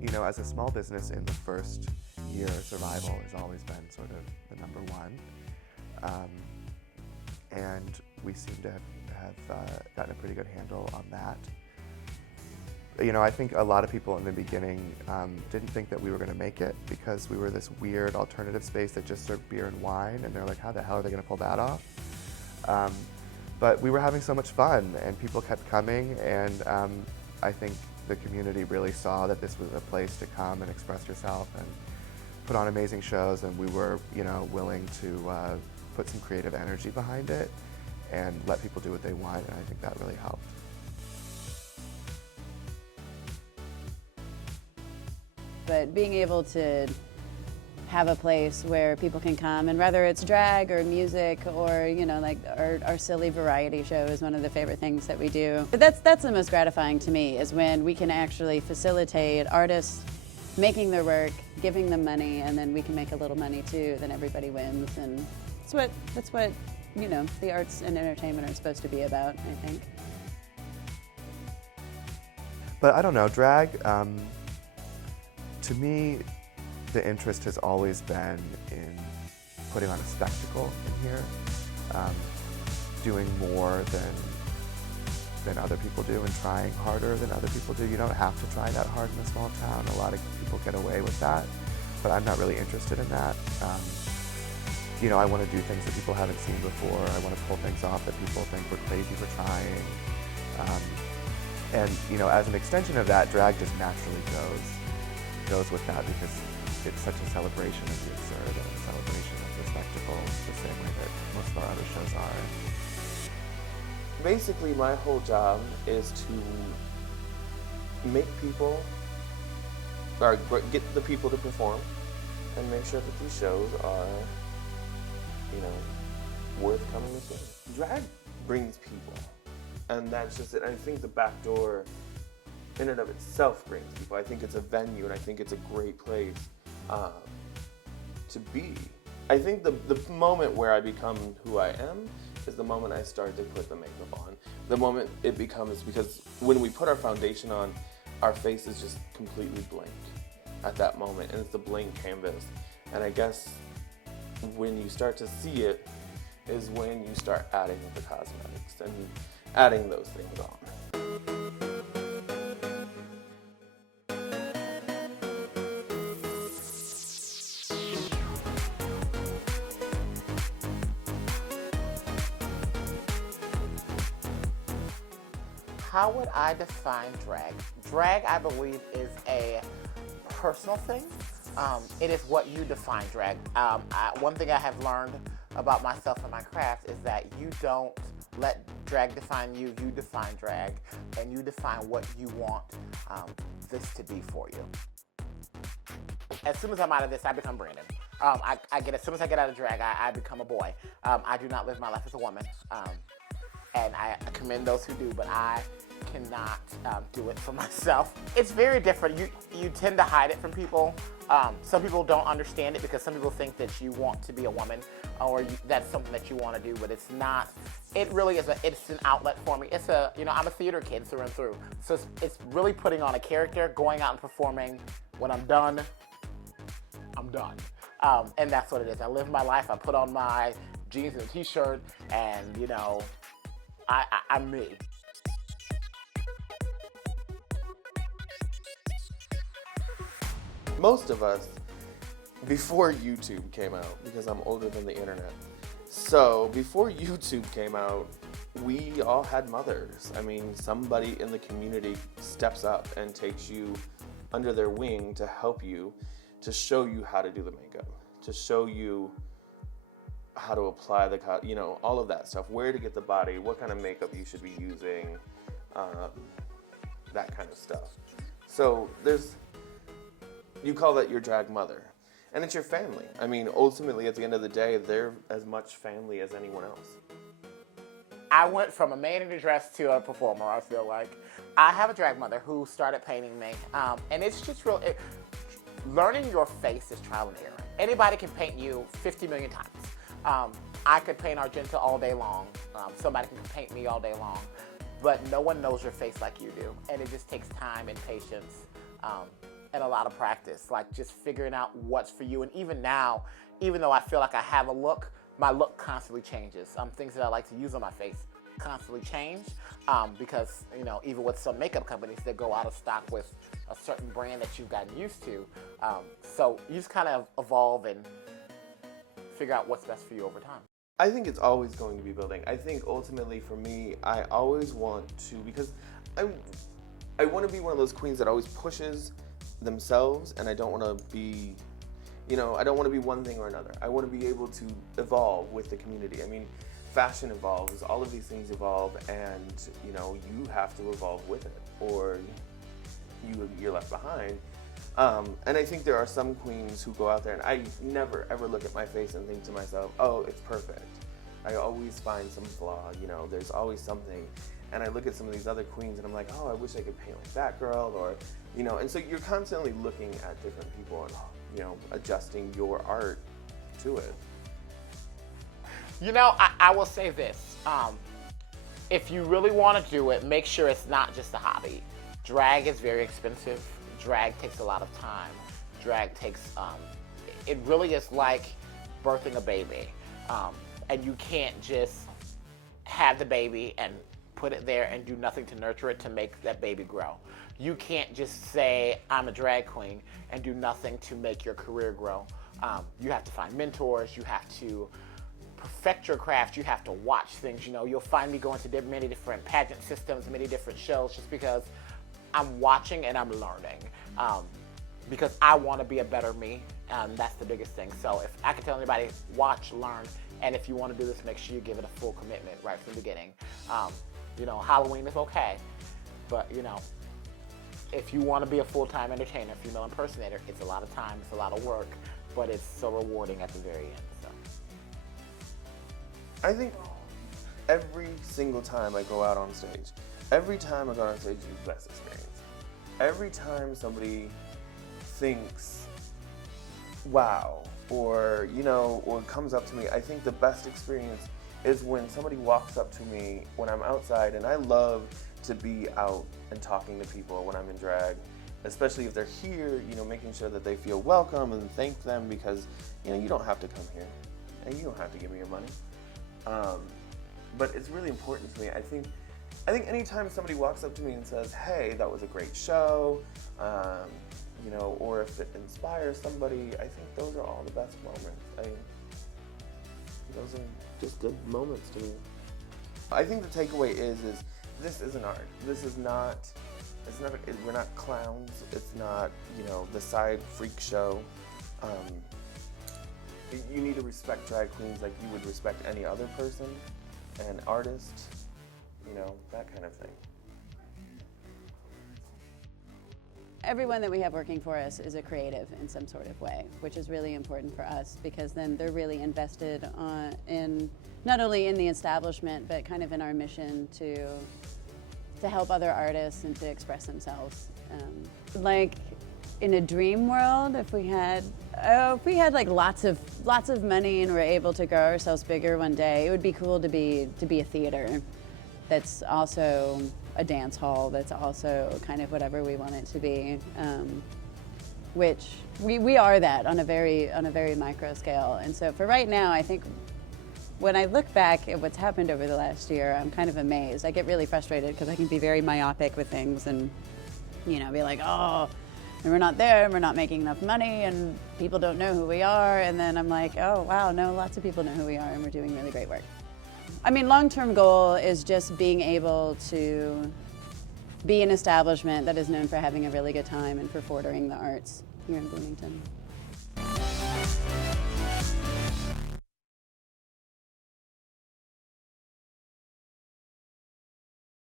you know, as a small business in the first year, survival has always been sort of the number one. And we seem to have gotten a pretty good handle on that. You know, I think a lot of people in the beginning didn't think that we were going to make it because we were this weird alternative space that just served beer and wine, and they're like, how the hell are they going to pull that off? But we were having so much fun, and people kept coming, and I think the community really saw that this was a place to come and express yourself and put on amazing shows, and we were, you know, willing to put some creative energy behind it and let people do what they want, and I think that really helped. But being able to have a place where people can come, and whether it's drag or music or, you know, like our silly variety show is one of the favorite things that we do. But that's the most gratifying to me, is when we can actually facilitate artists making their work, giving them money, and then we can make a little money too, then everybody wins. And that's what, you know, the arts and entertainment are supposed to be about, I think. But I don't know, drag, to me, the interest has always been in putting on a spectacle in here, doing more than other people do and trying harder than other people do. You don't have to try that hard in a small town. A lot of people get away with that, but I'm not really interested in that. You know, I want to do things that people haven't seen before. I want to pull things off that people think we're crazy for trying. And, you know, as an extension of that, drag just naturally goes with that because it's such a celebration of the absurd and a celebration of the spectacle, the same way that most of our other shows are. Basically, my whole job is to make people, or get the people to perform, and make sure that these shows are, you know, worth coming to see. Drag brings people, and that's just it. I think the back door, in and of itself, brings people. I think it's a venue, and I think it's a great place to be. I think the moment where I become who I am is the moment I start to put the makeup on. The moment it becomes, because when we put our foundation on, our face is just completely blank at that moment, and it's a blank canvas. And I guess when you start to see it is when you start adding the cosmetics and adding those things on. How would I define drag? Drag, I believe, is a personal thing. It is what you define drag. One thing I have learned about myself and my craft is that you don't let drag define you. You define drag, and you define what you want this to be for you. As soon as I'm out of this, I become Brandon. As soon as I get out of drag, I become a boy. I do not live my life as a woman, and I commend those who do, but I cannot do it for myself. It's very different. You tend to hide it from people. Some people don't understand it because some people think that you want to be a woman, or that's something that you want to do, but it's not. It really is it's an outlet for me. It's I'm a theater kid through and through. So it's really putting on a character, going out and performing. When I'm done, I'm done. And that's what it is. I live my life. I put on my jeans and a t-shirt, and I'm me. Most of us, before YouTube came out, because I'm older than the internet, so before YouTube came out, we all had mothers. I mean, somebody in the community steps up and takes you under their wing to help you, to show you how to do the makeup, to show you how to apply the, all of that stuff, where to get the body, what kind of makeup you should be using, that kind of stuff. So you call that your drag mother, and it's your family. I mean, ultimately, at the end of the day, they're as much family as anyone else. I went from a man in a dress to a performer, I feel like. I have a drag mother who started painting me, and it's just learning your face is trial and error. Anybody can paint you 50 million times. I could paint Argenta all day long. Somebody can paint me all day long, but no one knows your face like you do, and it just takes time and patience. and a lot of practice, like just figuring out what's for you. And even now, even though I feel like I have a look, my look constantly changes. Things that I like to use on my face constantly change because, you know, even with some makeup companies, they go out of stock with a certain brand that you've gotten used to. So you just kind of evolve and figure out what's best for you over time. I think it's always going to be building. I think ultimately for me, I always want to, because I want to be one of those queens that always pushes themselves, and I don't want to be, you know, I don't want to be one thing or another. I want to be able to evolve with the community. I mean, fashion evolves, all of these things evolve, and, you know, you have to evolve with it, or you're left behind. And I think there are some queens who go out there, and I never ever look at my face and think to myself, oh, it's perfect. I always find some flaw, you know, there's always something. And I look at some of these other queens and I'm like, oh, I wish I could paint like that girl, or, you know, and so you're constantly looking at different people and, you know, adjusting your art to it. You know, I will say this. If you really want to do it, make sure it's not just a hobby. Drag is very expensive. Drag takes a lot of time. Drag takes, it really is like birthing a baby. And you can't just have the baby and put it there and do nothing to nurture it to make that baby grow. You can't just say, I'm a drag queen, and do nothing to make your career grow. You have to find mentors, you have to perfect your craft, you have to watch things. You know, you'll find me going to many different pageant systems, many different shows, just because I'm watching and I'm learning. Because I want to be a better me, that's the biggest thing. So if I can tell anybody, watch, learn, and if you want to do this, make sure you give it a full commitment right from the beginning. You know, Halloween is okay, but you know, if you want to be a full-time entertainer, female impersonator, it's a lot of time, it's a lot of work, but it's so rewarding at the very end. So I think every single time I go out on stage, every time I go out on stage is the best experience. Every time somebody thinks, wow, or, you know, or comes up to me, I think the best experience is when somebody walks up to me when I'm outside, and I love to be out and talking to people when I'm in drag, especially if they're here, you know, making sure that they feel welcome and thank them, because, you know, you don't have to come here and you don't have to give me your money. But it's really important to me. I think anytime somebody walks up to me and says, hey, that was a great show, you know, or if it inspires somebody, I think those are all the best moments. Those are just good moments to me. I think the takeaway is this isn't art. This is not, we're not clowns. It's not, you know, the side freak show. You need to respect drag queens like you would respect any other person, an artist, you know, that kind of thing. Everyone that we have working for us is a creative in some sort of way, which is really important for us, because then they're really invested in not only in the establishment, but kind of in our mission to help other artists and to express themselves. Like in a dream world, if we had like lots of money and were able to grow ourselves bigger one day, it would be cool to be a theater that's also a dance hall, that's also kind of whatever we want it to be, which we are that on a very micro scale. And so for right now, I think when I look back at what's happened over the last year, I'm kind of amazed. I get really frustrated because I can be very myopic with things and, you know, be like, oh, and we're not there and we're not making enough money and people don't know who we are. And then I'm like, oh, wow, no, lots of people know who we are and we're doing really great work. I mean, long-term goal is just being able to be an establishment that is known for having a really good time and for furthering the arts here in Bloomington.